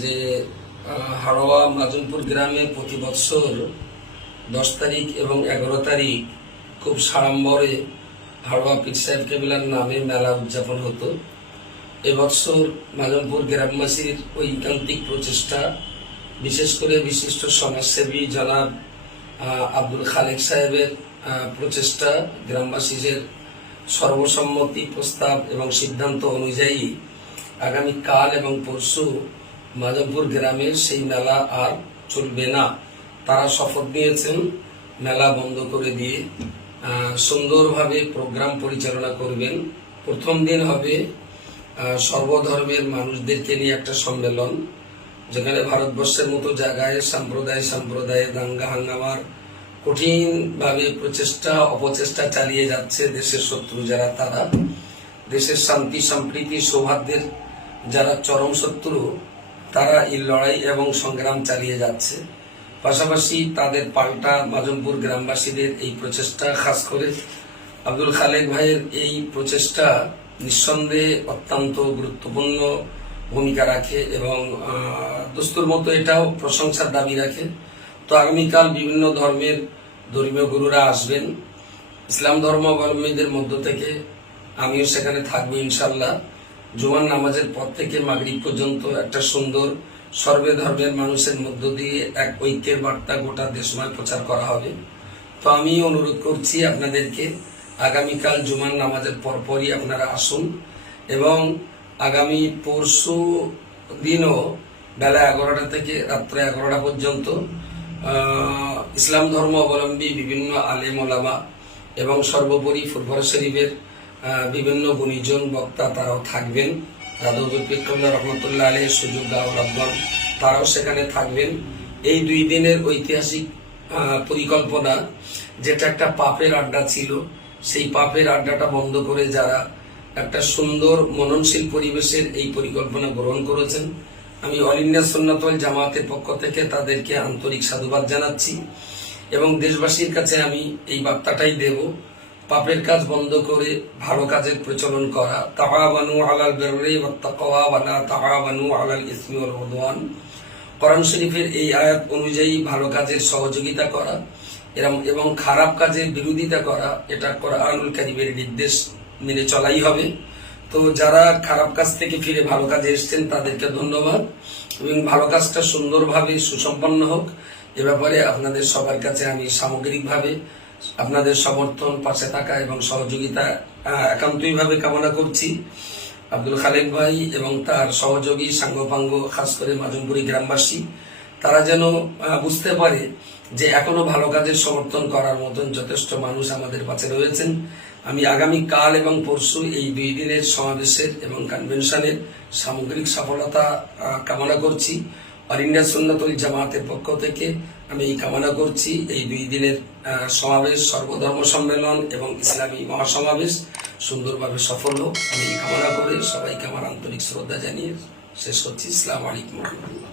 যে হাড়োয়া মাজনপুর গ্রামে প্রতি বছর 10 তারিখ এবং 11 তারিখ খুব সাড়ম্বরে হাড়োয়া পীর সাহেব কেবলার নামে মেলা উদযাপন হতো। এবছর মাজনপুর গ্রামবাসীর ঐকান্তিক প্রচেষ্টা, বিশেষ করে বিশিষ্ট সমাজসেবী জনাব আব্দুল খালেক সাহেবের প্রচেষ্টা, গ্রামবাসীদের সর্বসম্মতি প্রস্তাব এবং সিদ্ধান্ত অনুযায়ী আগামী কাল এবং পরশু মাজনপুর গ্রামের সেই মেলা আর চলবে না। তারা শপথ নিয়েছেন মেলা বন্ধ করে দিয়ে সুন্দরভাবে প্রোগ্রাম পরিচালনা করবেন। প্রথম দিন হবে সর্বধর্মের মানুষদেরকে নিয়ে একটা সম্মেলন, যেখানে ভারতবর্ষের মতো জায়গায় সম্প্রদায়ে দাঙ্গা হাঙ্গামার কঠিনভাবে প্রচেষ্টা অপচেষ্টা চালিয়ে যাচ্ছে দেশের শত্রু যারা, তারা দেশের শান্তি সম্প্রীতি সৌহার্দ্যের যারা চরম শত্রু, তারা এই লড়াই এবং সংগ্রাম চালিয়ে যাচ্ছে। পাশাপাশি তাদের পাল্টা মাজনপুর গ্রামবাসীদের এই প্রচেষ্টা, খাস করে আব্দুল খালেক ভাইয়ের এই প্রচেষ্টা নিঃসন্দেহে অত্যন্ত গুরুত্বপূর্ণ ভূমিকা রাখে এবং দস্তুর মতো এটাও প্রশংসার দাবি রাখে। তো আগামীকাল বিভিন্ন ধর্মের ধর্মীয় গুরুরা আসবেন। ইসলাম ধর্মাবলম্বীদের মধ্য থেকে আমিও সেখানে থাকবো ইনশাল্লাহ। জুমার নামাজের পর থেকে মাগরিব পর্যন্ত একটা সুন্দর সর্বে ধর্মের মানুষের মধ্য দিয়ে এক ঐক্যের বার্তা গোটা দেশময় প্রচার করা হবে। তো আমি অনুরোধ করছি আপনাদেরকে, আগামীকাল জুমার নামাজের পরপরই আপনারা আসুন এবং আগামী পরশু দিনও বেলা 11টা থেকে রাত্রে 11টা পর্যন্ত ইসলাম ধর্ম অবলম্বী বিভিন্ন আলেম ওলামা এবং সর্বোপরি ফুরফুরা শরীফের বিভিন্ন গুণীজন বক্তা তারাও থাকবেন। রহমতুল্লাহ আলাইহি সুযোগ রব্বান তারাও সেখানে থাকবেন। এই 2 দিনের ঐতিহাসিক পরিকল্পনা, যেটা একটা পাপের আড্ডা ছিল, সেই পাপের আড্ডাটা বন্ধ করে যারা একটা সুন্দর মননশীল পরিবেশের এই পরিকল্পনা গ্রহণ করেছেন, আমি অল ইন্ডিয়া সুন্নাত ওয়াল জামাতের পক্ষ থেকে তাদেরকে আন্তরিক সাধুবাদ জানাচ্ছি এবং দেশবাসীর কাছে আমি এই বার্তাটাই দেব, পাপের কাজ বন্ধ করে ভালো কাজের প্রচলন করা। তাআওয়ানু আলাল বিররি ওয়াত তাকওয়া ওয়া লা তাআওয়ানু আলাল ইসমি ওয়াল উদওয়ান। কোরআন শরীফের এই আয়াত অনুযায়ী ভালো কাজের সহযোগিতা করা এবং খারাপ কাজের বিরোধিতা করা, এটা কোরআনুল কারীমের নির্দেশ মেনে চলাই হবে। তো যারা খারাপ কাজ থেকে ফিরে ভালো কাজে এসেছেন তাদেরকে ধন্যবাদ এবং ভালো কাজটা সুন্দরভাবে সুসম্পন্ন হোক, এ ব্যাপারে আপনাদের সবার কাছে আমি সামগ্রিকভাবে আপনাদের সমর্থন, পাশে থাকা এবং সহযোগিতা একান্তইভাবে কামনা করছি। আব্দুল খালেক ভাই এবং তার সহযোগী সাঙ্গপাঙ্গ, খাস করে মাজনপুরি গ্রামবাসী, তারা যেন বুঝতে পারে যে এখনো ভালো কাজের সমর্থন করার মতন যথেষ্ট মানুষ আমাদের কাছে রয়েছেন। আমি আগামী কাল এবং পরশু এই 2 দিনের সমাবেশের এবং কনভেনশনের সামগ্রিক সফলতা কামনা করছি। অল ইন্ডিয়া সুন্নাত ওয়াল জামাতের পক্ষ থেকে আমি এই কামনা করছি এই 2 দিনের সমাবেশ, সর্বধর্ম সম্মেলন এবং ইসলামী মহাসমাবেশ সুন্দরভাবে সফল হোক, আমি এই কামনা করে সবাইকে আমার আন্তরিক শ্রদ্ধা জানিয়ে শেষ করছি। আসসালামু আলাইকুম ওয়া রাহমাতুল্লাহ।